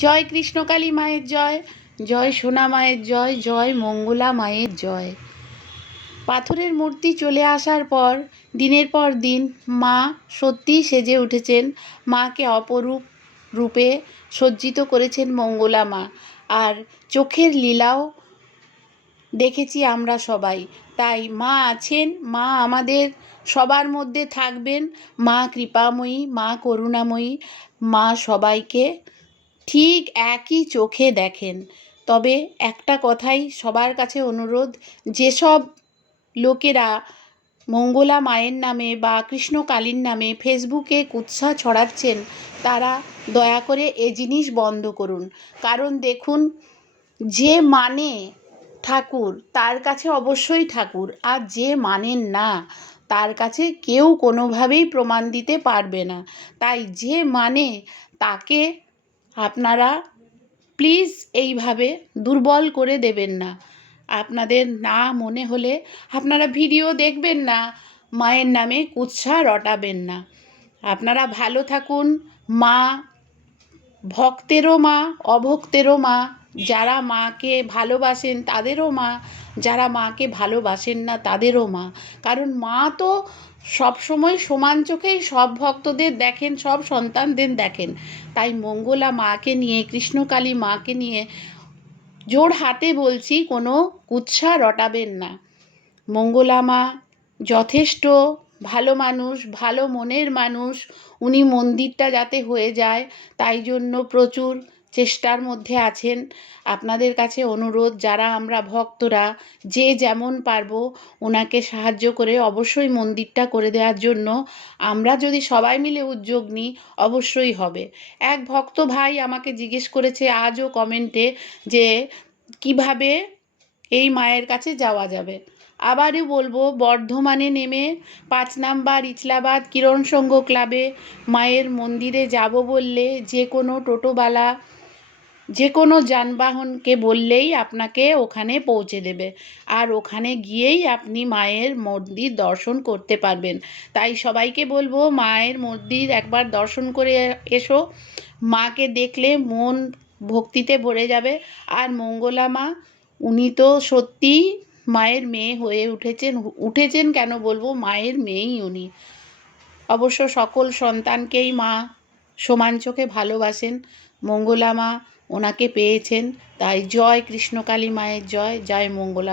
জয় কৃষ্ণকালী মায়ের জয়, জয় সোনা মায়ের জয়, জয় মঙ্গলা মায়ের জয়। পাথরের মূর্তি চলে আসার পর দিনের পর দিন মা সত্যিই সেজে উঠেছেন। মাকে অপরূপ রূপে সজ্জিত করেছেন মঙ্গলা মা, আর চোখের লীলাও দেখেছি আমরা সবাই। তাই মা আছেন, মা আমাদের সবার মধ্যে থাকবেন। মা কৃপাময়ী, মা করুণাময়ী, মা সবাইকে ঠিক একই চোখে দেখেন। তবে একটা কথাই সবার কাছে অনুরোধ, যেসব লোকেরা মঙ্গলা মায়ের নামে বা কৃষ্ণকালীর নামে ফেসবুকে কুৎসা ছড়াচ্ছেন, তারা দয়া করে এ জিনিস বন্ধ করুন। কারণ দেখুন, যে মানে ঠাকুর তার কাছে অবশ্যই ঠাকুর, আর যে মানেন না তার কাছে কেউ কোনোভাবেই প্রমাণ দিতে পারবে না। তাই যে মানে তাকে আপনারা প্লিজ এইভাবে দুর্বল করে দেবেন না। আপনাদের না মনে হলে আপনারা ভিডিও দেখবেন না, মায়ের নামে কুৎসা রটাবেন না। আপনারা ভালো থাকুন। মা ভক্তেরও মা, অভক্তেরও মা। যারা মাকে ভালোবাসেন তাদেরও মা, যারা মাকে ভালোবাসেন না তাদেরও মা। কারণ মা তো সবসময় সমান চোখেই সব ভক্তদের দেখেন, সব সন্তানদের দেখেন। তাই মঙ্গলা মাকে নিয়ে, কৃষ্ণকালী মাকে নিয়ে জোর হাতে বলছি, কোনো কুৎসা রটাবেন না। মঙ্গলা মা যথেষ্ট ভালো মানুষ, ভালো মনের মানুষ। উনি মন্দিরটা যাতে হয়ে যায় তাই জন্য প্রচুর চেষ্টার মধ্যে আছেন। আপনাদের কাছে অনুরোধ, যারা আমরা ভক্তরা যে যেমন পারবো ওনাকে সাহায্য করে অবশ্যই মন্দিরটা করে দেওয়ার জন্য আমরা যদি সবাই মিলে উদ্যোগ নিই অবশ্যই হবে। এক ভক্ত ভাই আমাকে জিজ্ঞেস করেছে আজও কমেন্টে যে কিভাবে এই মায়ের কাছে যাওয়া যাবে। আবারও বলবো, বর্ধমানে নেমে 5 নাম্বার ইচলাবাদ কিরণ সংঘ ক্লাবে মায়ের মন্দিরে যাব বললে যে কোনো টোটোওয়ালা, যে কোনো যানবাহনকে বললেই আপনাকে ওখানে পৌঁছে দেবে, আর ওখানে গিয়েই আপনি মায়ের মন্দির দর্শন করতে পারবেন। তাই সবাইকে বলবো, মায়ের মন্দির একবার দর্শন করে এসো। মাকে দেখলে মন ভক্তিতে ভরে যাবে। আর মঙ্গলা মা, উনি তো সত্যিই মায়ের মেয়ে হয়ে উঠেছেন কেন বলবো, মায়ের মেয়েই উনি। অবশ্য সকল সন্তানকেই মা সমান চোখে ভালোবাসেন। মঙ্গলা মা ওনাকে পেয়েছেন। তাই জয় কৃষ্ণকালী মায়ের জয়, জয় মঙ্গলা।